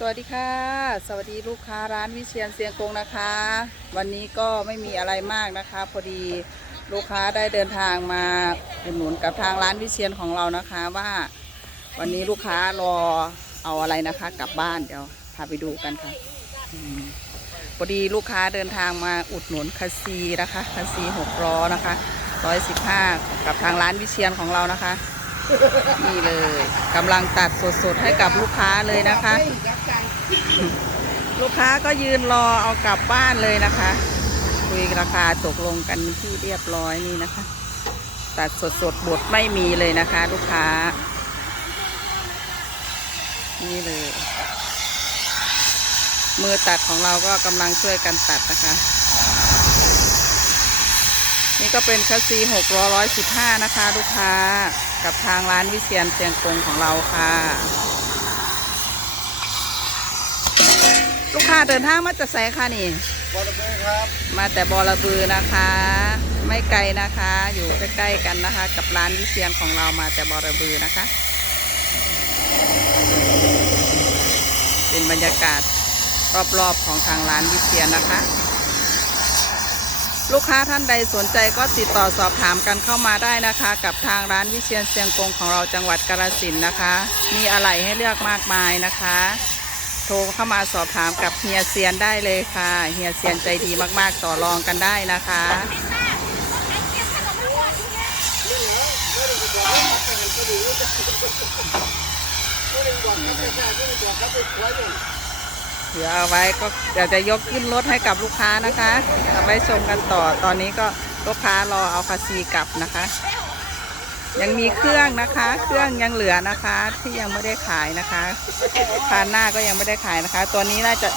สวัสดีค่ะ สวัสดีลูกค้าร้านวิเชียนเซียงกงนะคะ วันนี้ก็ไม่มีอะไรมากนะคะ พอดีลูกค้าได้เดินทางมาอุดหนุนกับทางร้านวิเชียนของเรานะคะว่า วันนี้ลูกค้ารอเอาอะไรนะคะ กลับบ้านเดี๋ยวพาไปดูกันค่ะอืมพอดีลูกค้าเดินทางมาอุดหนุนคาซีนะคะคาซีหกล้อนะคะร้อยสิบห้ากับทางร้านวิเชียนของเรานะคะ นี่เลยกำลังตัดสดๆให้กับลูกค้าเลยนะคะ ลูกค้าก็ยืนรอเอากลับบ้านเลยนะคะ คุยราคาตกลงกันที่เรียบร้อยนี่นะคะ ตัดสดๆบดไม่มีเลยนะคะ ลูกค้า นี่เลย มือตัดของเราก็กำลังช่วยกันตัดนะคะ นี่ก็เป็นคัสซีหกร้อยสิบห้านะคะ ลูกค้ากับทางร้านวิเชียนเชียงกงของเราค่ะ ค้าเดินทางมาจากไสค่ะนี่ บอลเบอร์ครับมาแต่บอระบือนะคะ ไม่ไกลนะคะ อยู่ใกล้ๆกันนะคะ กับร้านวิเชียนของเรามาแต่บอระบือนะคะ เป็นบรรยากาศรอบๆของทางร้านวิเชียนนะคะ ลูกค้าท่านใดสนใจก็ติดต่อสอบถามกันเข้ามาได้นะคะ กับทางร้านวิเชียนเซียงกงของเราจังหวัดกาฬสินธุ์นะคะ มีอะไรให้เลือกมากมายนะคะ โทรเข้ามาสอบถามกับเฮียเซียนได้เลยค่ะ เฮียเซียนใจดีมาก ๆ ต่อรองกันได้นะคะเดี๋ยวเอาไว้ก็เดี๋ยวจะยกขึ้นรถให้กับลูกค้านะคะ เอาไว้ชมกันต่อตอนนี้ก็ลูกค้ารอเอาคาซีกลับนะคะ ยังมีเครื่องนะคะ เครื่องยังเหลือนะคะ ที่ยังไม่ได้ขายนะคะคานหน้าก็ยังไม่ได้ขายนะคะ ตัวนี้น่าจะ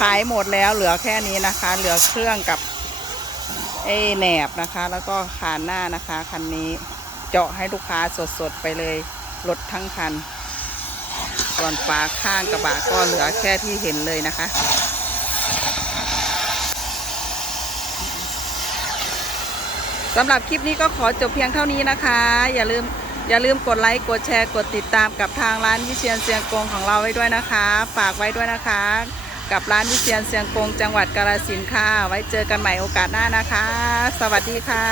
ขายหมดแล้วเหลือแค่นี้นะคะ เหลือเครื่องกับเอแหนบนะคะ แล้วก็คานหน้านะคะคันนี้เจาะให้ลูกค้าสดๆไปเลยรถทั้งคันส่วนฝาข้างกระบะก็เหลือแค่ที่เห็นเลยนะคะ สำหรับคลิปนี้ก็ขอจบเพียงเท่านี้นะคะ อย่าลืมอย่าลืมกดไลค์กดแชร์กดติดตามกับทางร้านวิเชียนเซียงกงของเราไว้ด้วยนะคะ ฝากไว้ด้วยนะคะ กับร้านวิเชียนเซียงกงจังหวัดกาฬสินธุ์ค่ะ ไว้เจอกันใหม่โอกาสหน้านะคะ สวัสดีค่ะ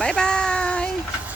บ๊ายบาย